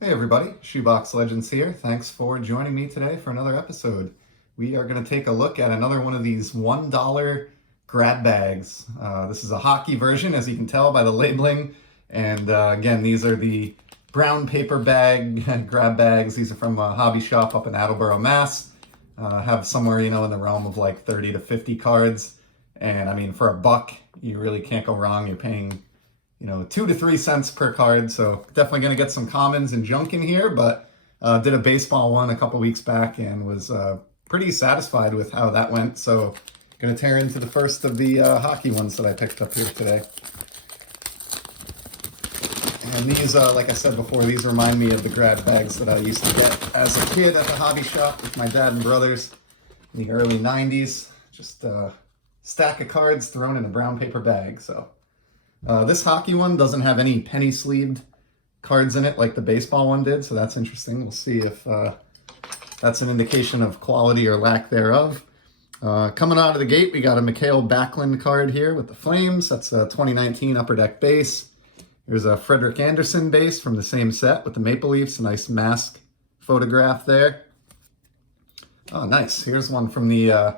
Hey everybody, Shoebox Legends here. Thanks for joining me today for another episode. We are going to take a look at another one of these $1 grab bags. This is a hockey version, as you can tell by the labeling. And again, these are the brown paper bag grab bags. These are from a hobby shop up in Attleboro, Mass. Have somewhere, in the realm of like 30 to 50 cards. And I mean, for a buck, you really can't go wrong. You're paying 2 to 3 cents per card. So definitely going to get some commons and junk in here, but did a baseball one a couple weeks back and was pretty satisfied with how that went. So going to tear into the first of the hockey ones that I picked up here today. And these, like I said before, these remind me of the grab bags that I used to get as a kid at the hobby shop with my dad and brothers in the early 90s. Just a stack of cards thrown in a brown paper bag. So this hockey one doesn't have any penny sleeved cards in it like the baseball one did, so that's interesting. We'll see if that's an indication of quality or lack thereof. Coming out of the gate, we got a Mikael Backlund card here with the Flames. That's a 2019 Upper Deck base. There's a Frederik Andersen base from the same set with the Maple Leafs. A nice mask photograph there. Oh, nice. Here's one from the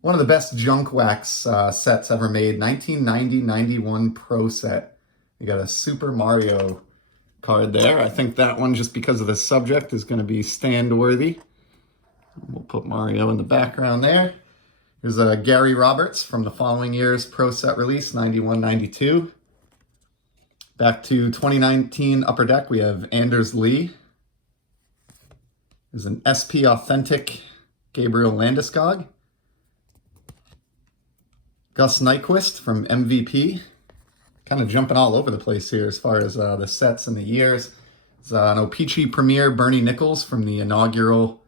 one of the best junk wax sets ever made, 1990-91 Pro set. You got a Super Mario card there. I think that one, just because of the subject, is going to be stand worthy. We'll put Mario in the background there. Here's a Gary Roberts from the following year's Pro set release, 91-92. Back to 2019 Upper Deck, we have Anders Lee. There's an SP Authentic Gabriel Landeskog. Gus Nyquist from MVP. Kind of jumping all over the place here as far as the sets and the years. It's an O-Pee-Chee Premier Bernie Nichols from the inaugural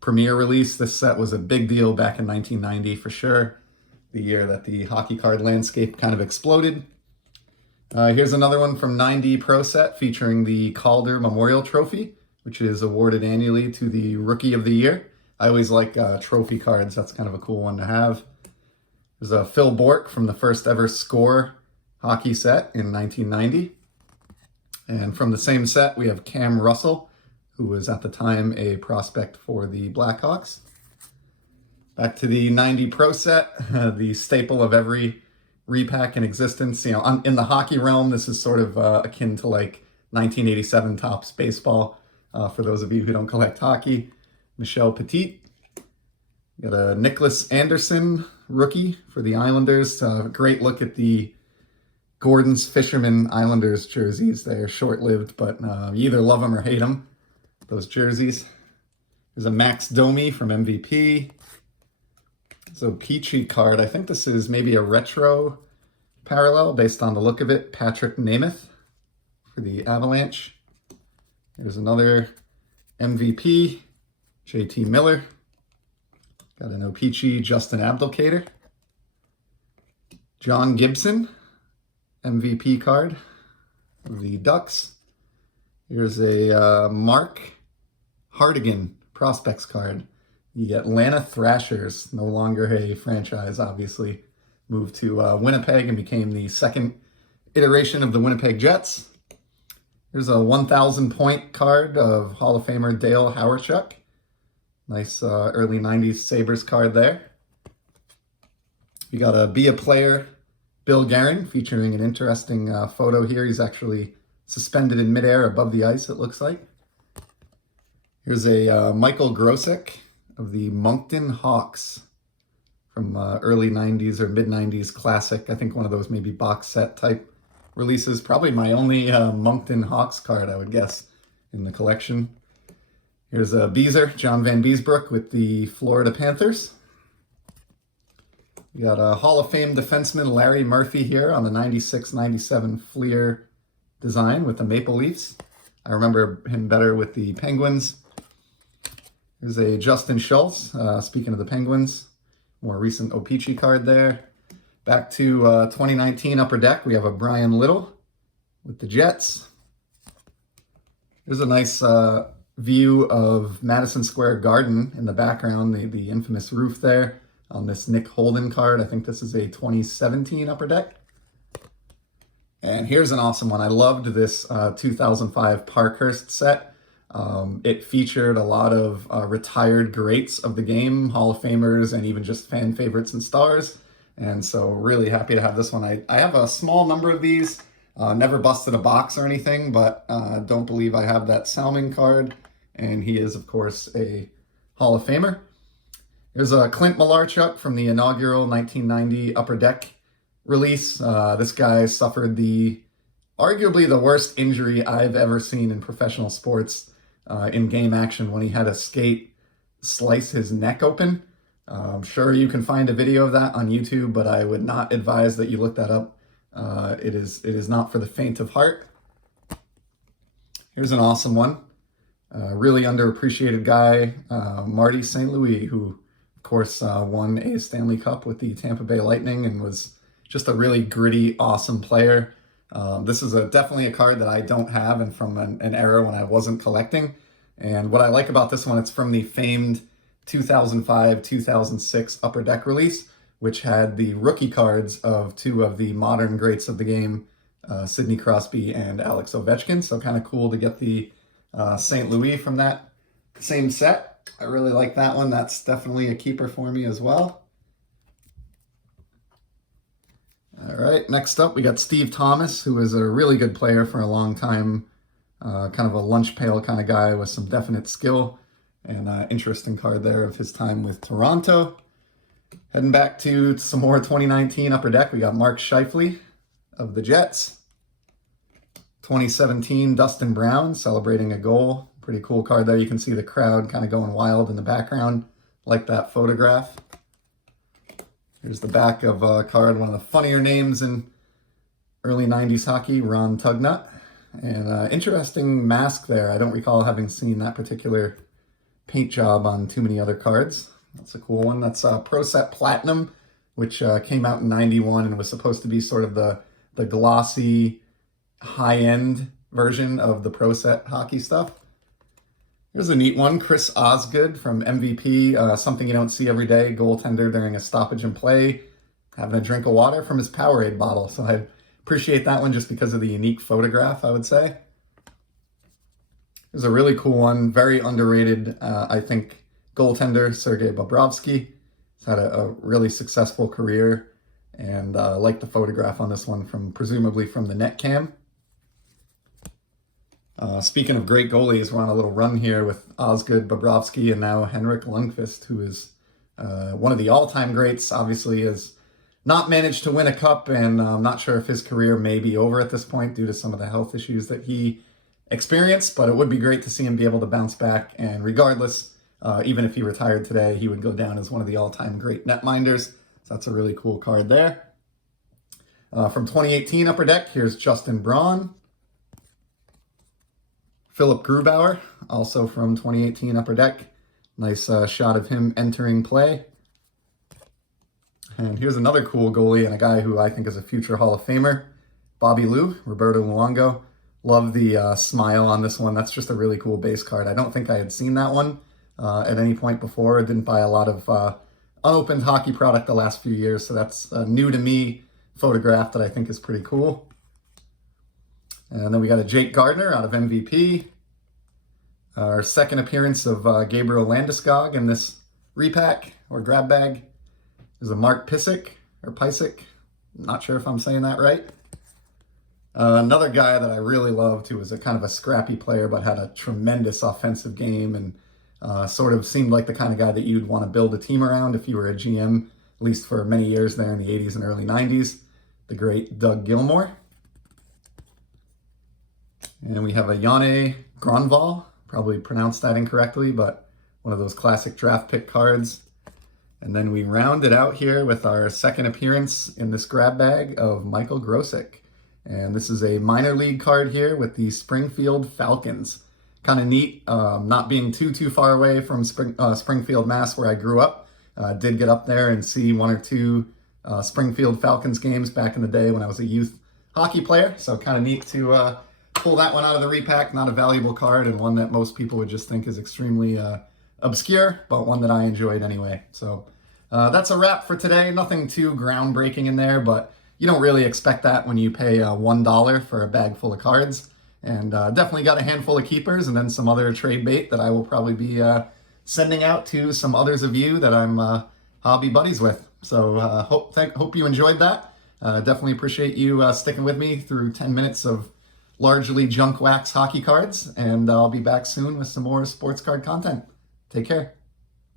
Premier release. This set was a big deal back in 1990 for sure. The year that the hockey card landscape kind of exploded. Here's another one from 90 Pro Set featuring the Calder Memorial Trophy, which is awarded annually to the Rookie of the Year. I always like trophy cards. That's kind of a cool one to have. There's a Phil Bourque from the first ever Score hockey set in 1990. And from the same set, we have Cam Russell, who was at the time a prospect for the Blackhawks. Back to the 90 Pro Set, the staple of every repack in existence. In the hockey realm, this is sort of akin to like 1987 Topps baseball. For those of you who don't collect hockey, Michel Petit. Got a Nicholas Anderson rookie for the Islanders. Great look at the Gordon's Fisherman Islanders jerseys. They're short-lived, but you either love them or hate them, those jerseys. There's a Max Domi from MVP. So Peachy card. I think this is maybe a retro parallel based on the look of it. Patrick Nemeth for the Avalanche. There's another MVP, JT Miller. Got an O-Pee-Chee Justin Abdelkader. John Gibson, MVP card of the Ducks. Here's a Mark Hardigan Prospects card. The Atlanta Thrashers, no longer a franchise, obviously, moved to Winnipeg and became the second iteration of the Winnipeg Jets. Here's a 1,000 point card of Hall of Famer Dale Hawerchuk. Nice early 90s Sabres card there. We got a Be a Player Bill Guerin featuring an interesting photo here. He's actually suspended in midair above the ice, it looks like. Here's a Michael Grosek of the Moncton Hawks from early 90s or mid 90s classic. I think one of those maybe box set type releases. Probably my only Moncton Hawks card, I would guess, in the collection. Here's a Beezer, John Van Beesbrook with the Florida Panthers. We got a Hall of Fame defenseman Larry Murphy here on the 96-97 Fleer design with the Maple Leafs. I remember him better with the Penguins. Here's a Justin Schultz, speaking of the Penguins. More recent O-Pee-Chee card there. Back to 2019 Upper Deck, we have a Brian Little with the Jets. There's a nice view of Madison Square Garden in the background, the infamous roof there on this Nick Holden card. I think this is a 2017 Upper Deck. And here's an awesome one. I loved this 2005 Parkhurst set. It featured a lot of retired greats of the game, Hall of Famers, and even just fan favorites and stars. And so really happy to have this one. I have a small number of these. Never busted a box or anything, but don't believe I have that Salmon card. And he is, of course, a Hall of Famer. Here's a Clint Malarchuk from the inaugural 1990 Upper Deck release. This guy suffered arguably the worst injury I've ever seen in professional sports in game action when he had a skate slice his neck open. I'm sure you can find a video of that on YouTube, but I would not advise that you look that up. It is not for the faint of heart. Here's an awesome one. Really underappreciated guy, Marty St. Louis, who, of course, won a Stanley Cup with the Tampa Bay Lightning and was just a really gritty, awesome player. This is definitely a card that I don't have and from an era when I wasn't collecting. And what I like about this one, it's from the famed 2005-2006 Upper Deck release, which had the rookie cards of two of the modern greats of the game, Sidney Crosby and Alex Ovechkin. So kind of cool to get the St. Louis from that same set. I really like that one. That's definitely a keeper for me as well. All right, next up we got Steve Thomas, who was a really good player for a long time, kind of a lunch pail kind of guy with some definite skill, and interesting card there of his time with Toronto. Heading back to some more 2019 Upper Deck, we got Mark Scheifele of the Jets. 2017 Dustin Brown celebrating a goal. Pretty cool card there. You can see the crowd kind of going wild in the background, like that photograph. Here's the back of a card, one of the funnier names in early 90s hockey, Ron Tugnut. And interesting mask there. I don't recall having seen that particular paint job on too many other cards. That's a cool one. That's Pro Set Platinum, which came out in 91 and was supposed to be sort of the glossy, high-end version of the Pro Set hockey stuff. Here's a neat one, Chris Osgood from MVP, something you don't see every day, goaltender during a stoppage in play, having a drink of water from his Powerade bottle. So I appreciate that one just because of the unique photograph, I would say. Here's a really cool one, very underrated, I think, goaltender, Sergei Bobrovsky. He's had a really successful career, and I like the photograph on this one, presumably from the net cam. Speaking of great goalies, we're on a little run here with Osgood, Bobrovsky, and now Henrik Lundqvist, who is one of the all-time greats. Obviously has not managed to win a cup, and I'm not sure if his career may be over at this point due to some of the health issues that he experienced, but it would be great to see him be able to bounce back. And regardless, even if he retired today, he would go down as one of the all-time great netminders. So that's a really cool card there. From 2018 Upper Deck, here's Justin Braun. Philip Grubauer, also from 2018 Upper Deck. Nice shot of him entering play. And here's another cool goalie and a guy who I think is a future Hall of Famer, Bobby Lou, Roberto Luongo. Love the smile on this one. That's just a really cool base card. I don't think I had seen that one at any point before. I didn't buy a lot of unopened hockey product the last few years, so that's a new to me photograph that I think is pretty cool. And then we got a Jake Gardner out of MVP. Our second appearance of Gabriel Landeskog in this repack or grab bag is a Mark Pysyk, or Pysyk. Not sure if I'm saying that right. Another guy that I really loved, who was a kind of a scrappy player but had a tremendous offensive game and sort of seemed like the kind of guy that you'd want to build a team around if you were a GM, at least for many years there in the 80s and early 90s, the great Doug Gilmour. And we have a Janne Grönvall, probably pronounced that incorrectly, but one of those classic draft pick cards. And then we round it out here with our second appearance in this grab bag of Michael Grosek. And this is a minor league card here with the Springfield Falcons. Kind of neat, not being too far away from Springfield, Mass, where I grew up. Did get up there and see one or two Springfield Falcons games back in the day when I was a youth hockey player. So kind of neat to pull that one out of the repack. Not a valuable card, and one that most people would just think is extremely obscure, but one that I enjoyed anyway. So that's a wrap for today. Nothing too groundbreaking in there, but you don't really expect that when you pay $1 for a bag full of cards. And definitely got a handful of keepers and then some other trade bait that I will probably be sending out to some others of you that I'm hobby buddies with. So hope you enjoyed that. Definitely appreciate you sticking with me through 10 minutes of largely junk wax hockey cards. And I'll be back soon with some more sports card content. Take care.